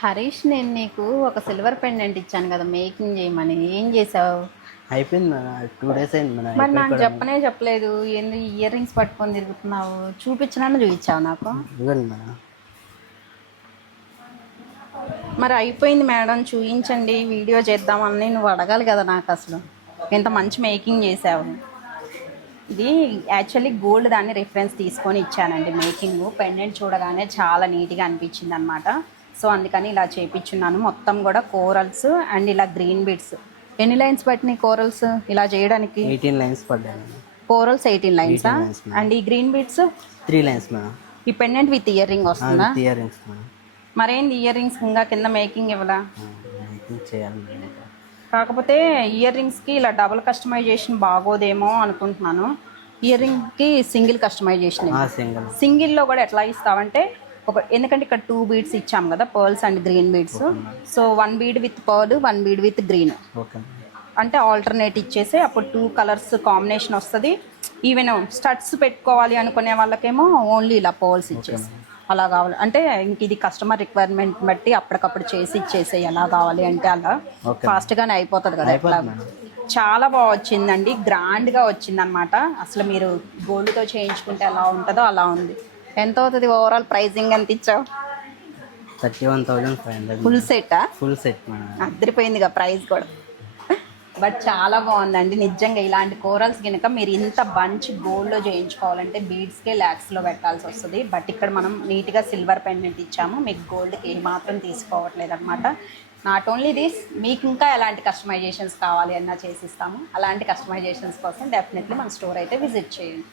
హరీష్, నేను నీకు ఒక సిల్వర్ పెండెంట్ ఇచ్చాను కదా మేకింగ్ చేయమని. ఏం చేసావు? అయిపోయింది మేడం. 2 days అయింది మేడం. మరి అయిపోయి నాకు కూడా చెప్పలేదు. ఏంది ఇయర్ రింగ్స్ పట్టుకొని తిరుగుతున్నావు? చూపించినాను, చూపించావు నాకు. ఇవ్వండి మేడం. మరి అయిపోయింది మేడం, చూపించండి, వీడియో చేద్దామని నువ్వు అడగాలి కదా నాకు. అసలు ఎంత మంచి మేకింగ్ చేసావు. ఇది యాక్చువల్లీ గోల్డ్ దాన్ని రిఫరెన్స్ తీసుకొని ఇచ్చానండి మేకింగ్. పెండెంట్ చూడగానే చాలా నీట్గా అనిపించింది అనమాట. సో అందుకని ఇలా చేయించున్నాను. మొత్తం కూడా కోరల్స్ అండ్ ఇలా గ్రీన్ బీడ్స్. ఎన్ని లైన్స్ పట్టినాయి కోరల్స్ ఇలా చేయడానికి? 18 lines పడ్డాయి మేడం. కోరల్స్ 18 లైన్సా? 18 lines మేడం. అండ్ ఈ గ్రీన్ బీడ్స్ 3 lines మేడం. ఈ పెండెంట్ విత్ ఇయర్ రింగ్ వస్తుందా? With earrings madam. మరేంది ఇయర్ రింగ్స్ ఇంకా కింద మేకింగ్ ఇవ్వలా? మేకింగ్ చేయాలి మేడం. కాకపోతే ఇయర్ రింగ్స్కి ఇలా డబుల్ కస్టమైజేషన్ బాగోదేమో అనుకుంటున్నాను. ఇయర్ రింగ్కి సింగిల్ కస్టమైజేషన్. సింగిల్. సింగిల్లో కూడా ఎట్లా ఇస్తావంటే ఎందుకంటే ఇక్కడ 2 బీడ్స్ ఇచ్చాం కదా, pearls and green beads. So 1 bead with pearl, 1 bead with green. Okay. అంటే ఆల్టర్నేట్ ఇచ్చేసి అప్పుడు 2 కలర్స్ కాంబినేషన్ వస్తుంది. ఈవెన్ స్టడ్స్ పెట్టుకోవాలి అనుకునే వాళ్ళకేమో ఓన్లీ ఇలా పర్ల్స్ ఇచ్చేసి అలా కావాలి అంటే ఇంక ఇది కస్టమర్ రిక్వైర్మెంట్ బట్టి అప్పటికప్పుడు చేసి ఇచ్చేసి ఎలా కావాలి అంటే అలా ఫాస్ట్గానే అయిపోతుంది కదా. ఎట్లా చాలా బాగా వచ్చిందండి, గ్రాండ్గా వచ్చింది అనమాట. అసలు మీరు గోల్డ్తో చేయించుకుంటే ఎలా ఉంటుందో అలా ఉంది. ఎంత అవుతుంది ఓవరాల్ ప్రైజింగ్ ఎంత ఇచ్చావు? 31,500. ఫుల్ సెట్టా? Full set madam. అదిరిపోయిందిగా ప్రైస్ కూడా. బట్ చాలా బాగుందండి నిజంగా. ఇలాంటి కోరల్స్ కనుక మీరు ఇంత బంచ్ గోల్డ్లో చేయించుకోవాలంటే బీడ్స్కే ల్యాక్స్లో పెట్టాల్సి వస్తుంది. బట్ ఇక్కడ మనం నీట్గా సిల్వర్ పెండెంట్ ఇచ్చాము, మీకు గోల్డ్కి ఏమాత్రం తీసుకోవట్లేదు అనమాట. నాట్ ఓన్లీ దిస్, మీకు ఇంకా ఎలాంటి కస్టమైజేషన్స్ కావాలి అన్నా చేసిస్తాము. అలాంటి కస్టమైజేషన్స్ కోసం డెఫినెట్లీ మన స్టోర్ అయితే విజిట్ చేయండి.